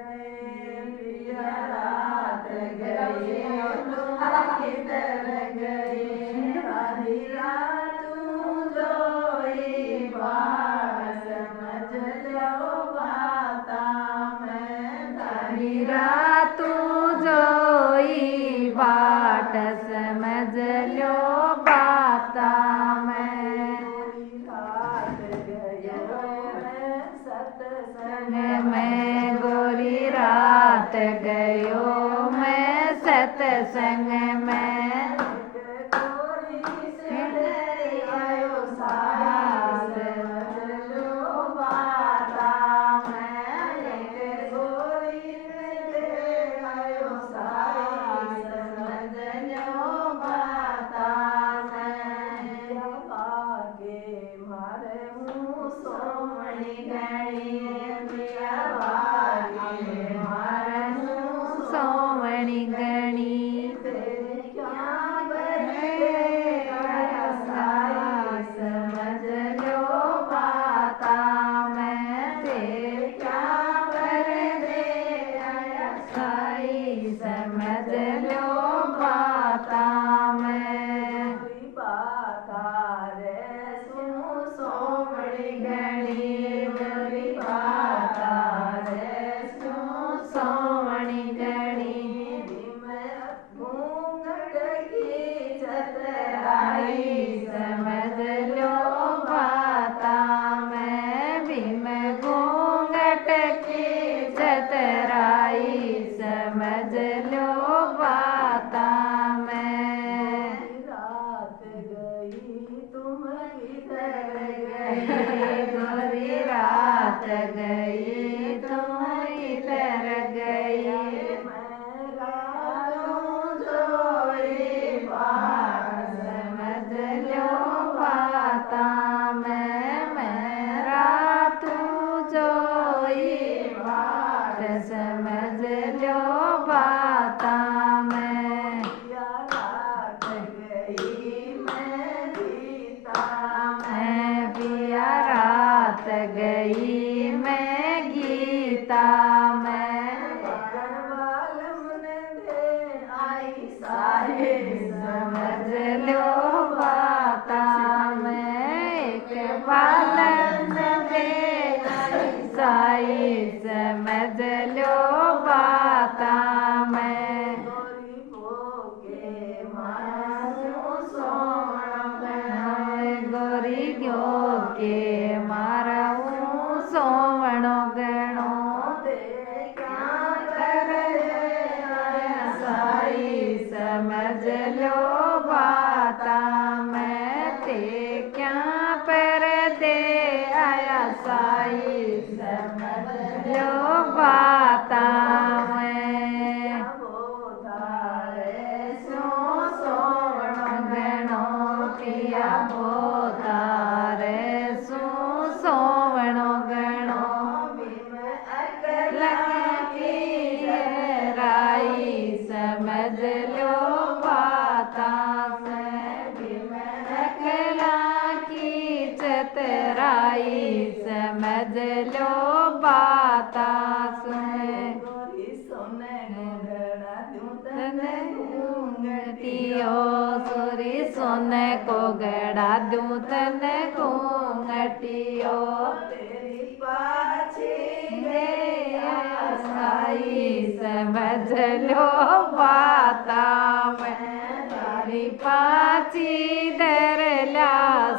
गए पिया रात गई तुम किधर गए आधी रात जोई बात समझ लो बाता मैं आधी रात जोई बाट समझ लो बाता मैं सत्संग में गोरी रात गयो मैं सत्संग में गोरी से आयो सास लो बाता मैं गोरी से आयो सास समझ लो बाता मैं भागे मारे मुँह सोमणी गणी सोमणी गणी क्या बने समझ लो बाता मैं ते क्या कर दे साई समझ लो बाता मैं बाता रे सोमणी गणी मेरी बाता रे सोमणी गणी घूंघट की चतराई समझ लो बाता मैं भीम घूंघट की चतराई समझ लो बाता मैं रात गई तुम किधर गए गोरी रात गई तुम इधर गई मैं रातों जोई बात समझ लो बाता मैं रातों जोई बात समझ लो बाता मैं रात गई मैं गीता मैं पिया रात गई मैं गीता मैं आई साहे समझ लो बाता मैं एक बालन दे आई साई समझ लो बाता मैं के मारू गोरी गयो के मारू सोवणो गणो ते क्या कर साई समझ लो बाता मैं ते क्या पर दे आया साई समझ लो बाता मैं गणो पिया बोतारे सोवणो गणो लगी राई समझ लो बाता की चतराई समझ लो बाता सुरी सोने को गड़ा दूं तने घूंघटियो तेरी पाछी रे साई समझ लो बाता मैं तेरी पाछी दरला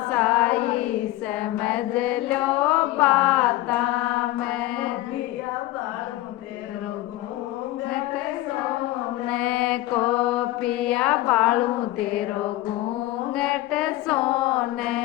साई समझ लो बाता मैं पिया बालू तेरो घूंघट सोने को पिया बालू तेरो घूंघट सोने